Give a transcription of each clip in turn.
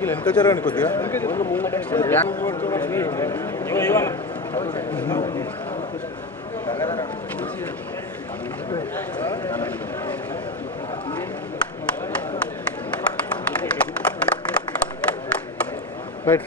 వెనక జరగండి కొద్దిగా. రైట్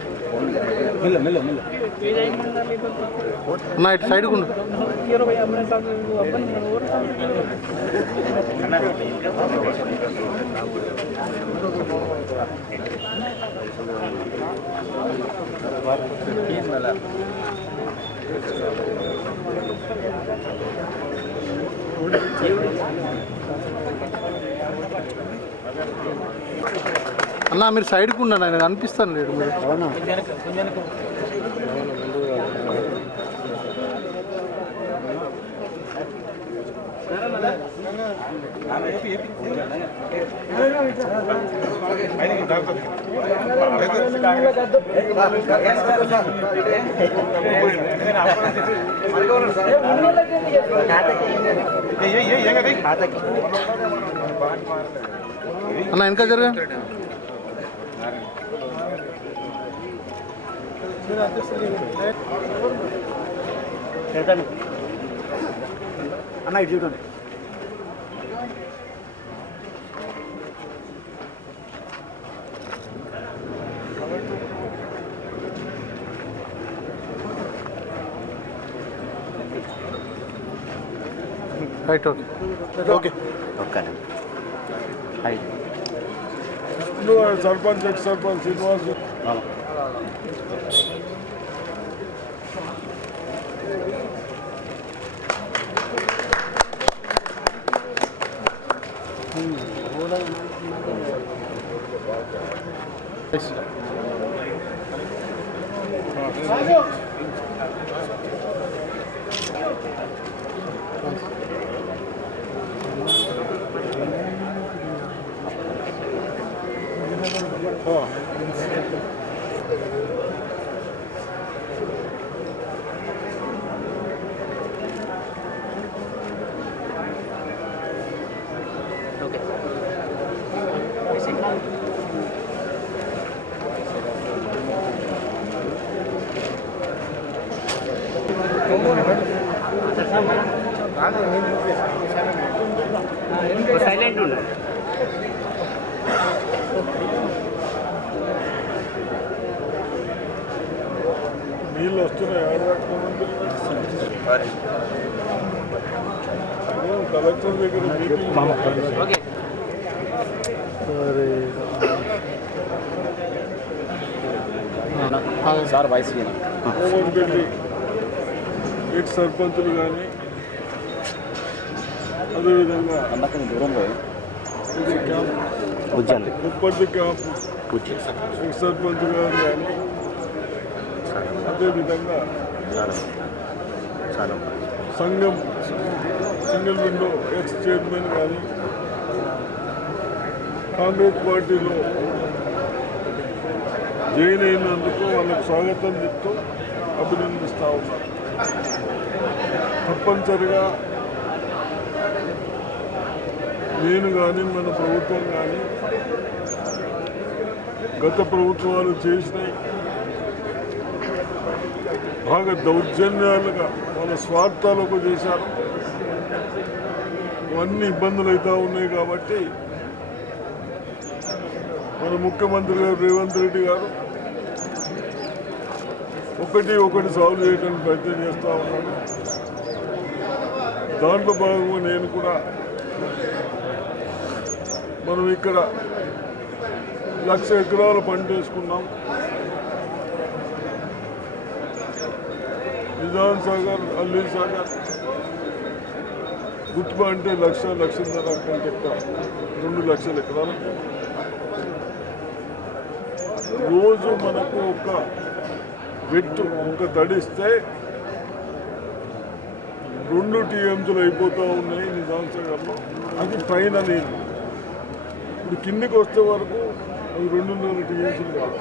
मिल मिल मिल ना इट साइड कुंड येरो भाई अपने साथ अपन और Thank you. అన్న మీరు సైడ్కి ఉండండి ఆయన కనిపిస్తాను లేడు మీరు. అన్న వెనక జరగా? అన్న ఇటు చూడండి. Right okay. Okay sarpanch ex sarpanch Srinivas Oh. Silent ఉండు. నీళ్ళు వస్తున్నాయి కలెక్టర్ దగ్గర సార్. వాయిస్ ఎక్స్ సర్పంచులు కానీ అదేవిధంగా ముప్పటి క్యాంప్ ఎక్స్ సర్పంచ్ గారు కానీ అదేవిధంగా సంఘం సింగిల్ విండో ఎక్స్ చైర్మన్ కానీ కాంగ్రెస్ పార్టీలో జాయిన్ అయినందుకు వాళ్ళకు స్వాగతం చెప్తూ అభినందిస్తూ ఉన్నారు తప్పనిసరిగా నేను కానీ మన ప్రభుత్వం కానీ గత ప్రభుత్వాలు చేసినాయి బాగా దౌర్జన్యాలుగా వాళ్ళ స్వార్థాలకు చేశారు. అన్ని ఇబ్బందులు అవుతూ ఉన్నాయి కాబట్టి మన ముఖ్యమంత్రి గారు రేవంత్ రెడ్డి గారు ఒకటి ఒకటి సాల్వ్ చేయడానికి ప్రయత్నం చేస్తూ ఉన్నాను. దాంట్లో భాగంగా నేను కూడా మనం ఇక్కడ లక్ష ఎకరాల పంట వేసుకున్నాం. నిజాం సాగర్ అల్లీ సాగర్ గుత్బ అంటే లక్ష లక్షన్నర కంటే చెప్తా. రెండు లక్షల ఎకరాలు. రోజు మనకు ఒక బెట్టు ఒక తడిస్తే రెండు టీఎంసీలు అయిపోతూ ఉన్నాయి నిజాం సాగర్లో. అది పైన నీళ్ళు. ఇప్పుడు కిందికి వస్తే వరకు అది రెండున్నర టీఎంసీలు కాదు.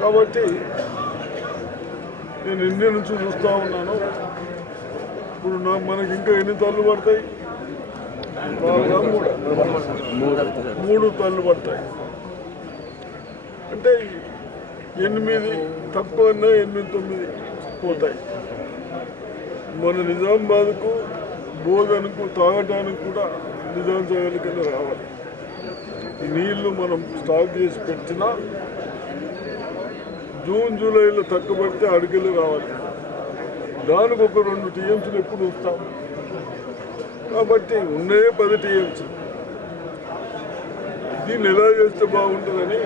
కాబట్టి నేను ఇండియా నుంచి చూస్తూ ఉన్నాను. ఇప్పుడు నా మనకి ఇంకా ఎన్ని తల్లు పడతాయి? మూడు. మూడు తల్లు పడతాయి. అంటే ఎనిమిది తక్కువ ఎనిమిది తొమ్మిది పోతాయి. మన నిజామాబాద్కు బోధనకు తాగడానికి కూడా నిజాం సాగర్ రావాలి. ఈ నీళ్ళు మనం స్టాక్ చేసి పెట్టినా జూన్ జూలైలో తక్కువ అడుగులు రావాలి. దానికి ఒక రెండు టీఎంసీలు ఎప్పుడు వస్తాం? కాబట్టి ఉన్నాయే పది టీఎంసీ దీన్ని ఎలా చేస్తే బాగుంటుందని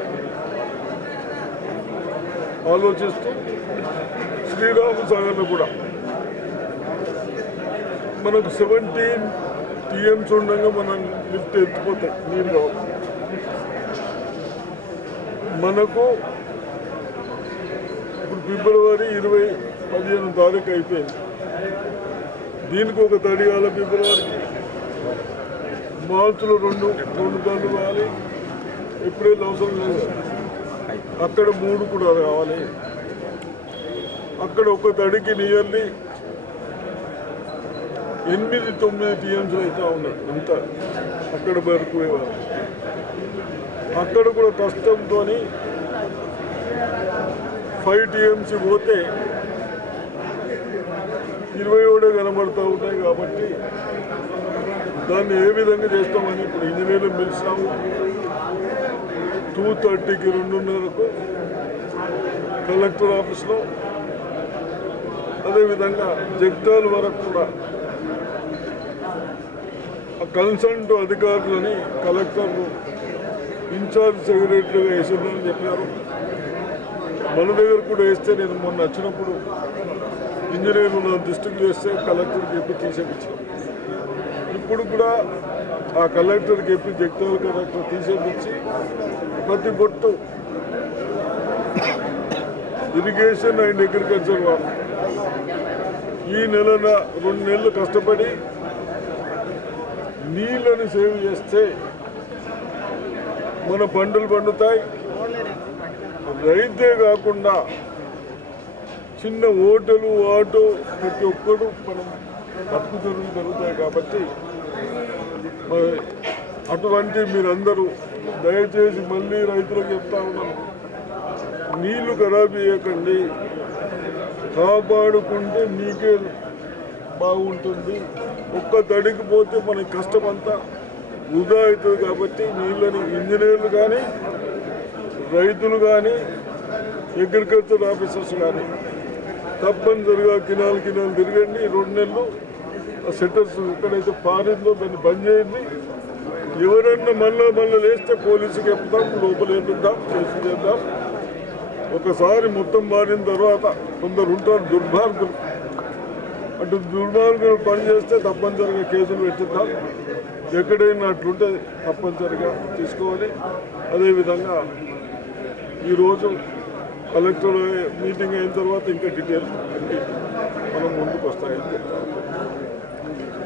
ఆలోచిస్తూ శ్రీరామ సాగర్లో కూడా. మనకు సెవెంటీన్ టీఎంస్ ఉండగా మనం లిఫ్ట్ ఎత్తిపోతాయి నీళ్ళు మనకు ఇప్పుడు ఫిబ్రవరి ఇరవై పదిహేను తారీఖు అయిపోయింది దీనికి ఒక తడియాల ఫిబ్రవరికి మార్చిలో రెండు రెండు తల్లు కావాలి ఏప్రిల్ అవసరం లేదు. అక్కడ మూడు కూడా కావాలి. అక్కడ ఒక తడికి నియర్లీ ఎనిమిది తొమ్మిది టీఎంసీలు అయితే ఉన్నాయి అంత అక్కడ వరకు అక్కడ కూడా కష్టంతో ఫైవ్ టీఎంసీ పోతే ఇరవై ఏడే కనబడుతూ ఉంటాయి కాబట్టి దాన్ని ఏ విధంగా చేస్తామని ఇప్పుడు ఇంజనీర్లు పిలిచినాము టూ థర్టీకి రెండున్నరకు కలెక్టర్ ఆఫీస్లో. అదేవిధంగా జగ్తాల్ వరకు కూడా కన్సల్ట్ అధికారులని కలెక్టర్లు ఇన్ఛార్జ్ సెక్రటరీగా వేసిందని చెప్పారు. మన దగ్గర కూడా వేస్తే నేను మొన్న వచ్చినప్పుడు ఇంజనీర్లు నా దృష్టికి చేస్తే కలెక్టర్ చెప్పి తీసేపించాను ఇప్పుడు కూడా ఆ కలెక్టర్కి చెప్పి జగతాల కలెక్టర్ తీసేపించి ప్రతి బొట్టు ఇరిగేషన్ అండ్ అగ్రికల్చర్ వాళ్ళు. ఈ నెలన రెండు నెలలు కష్టపడి నీళ్ళని సేవ్ చేస్తే మన పంటలు పండుతాయి. రైతే కాకుండా చిన్న ఓటలు ఆటో ప్రతి ఒక్కడు మనం బతుకు జరుగుతాయి కాబట్టి అటువంటి మీరందరూ దయచేసి మళ్ళీ రైతులకు చెప్తా ఉన్నాను నీళ్ళు ఖరాబ్ చేయకండి కాపాడుకుంటే మీకే బాగుంటుంది. ఒక్క తడికి పోతే మన కష్టం అంతా వృధా అవుతుంది కాబట్టి నీళ్ళని ఇంజనీర్లు కానీ రైతులు కానీ అగ్రికల్చర్ ఆఫీసర్స్ కానీ తప్పనిసరిగా కినాలు కినాలు తిరగండి. రెండు నెలలు సెటర్స్ ఎక్కడైతే పారిందో దాన్ని బంద్ చేయండి. ఎవరన్నా మళ్ళీ మళ్ళీ లేస్తే పోలీసుకి చెప్తాం లోపల వేపిద్దాం కేసు చేద్దాం. ఒకసారి మొత్తం మారిన తర్వాత కొందరు ఉంటారు దుర్మార్గులు. అటు దుర్మార్గులు పనిచేస్తే తప్పనిసరిగా కేసులు పెట్టిద్దాం. ఎక్కడైనా అట్లుంటే తప్పనిసరిగా తీసుకోవాలి. అదేవిధంగా ఈరోజు కలెక్టర్ మీటింగ్ అయిన తర్వాత ఇంకా డీటెయిల్స్ మనం ముందుకు వస్తాయని చెప్తాను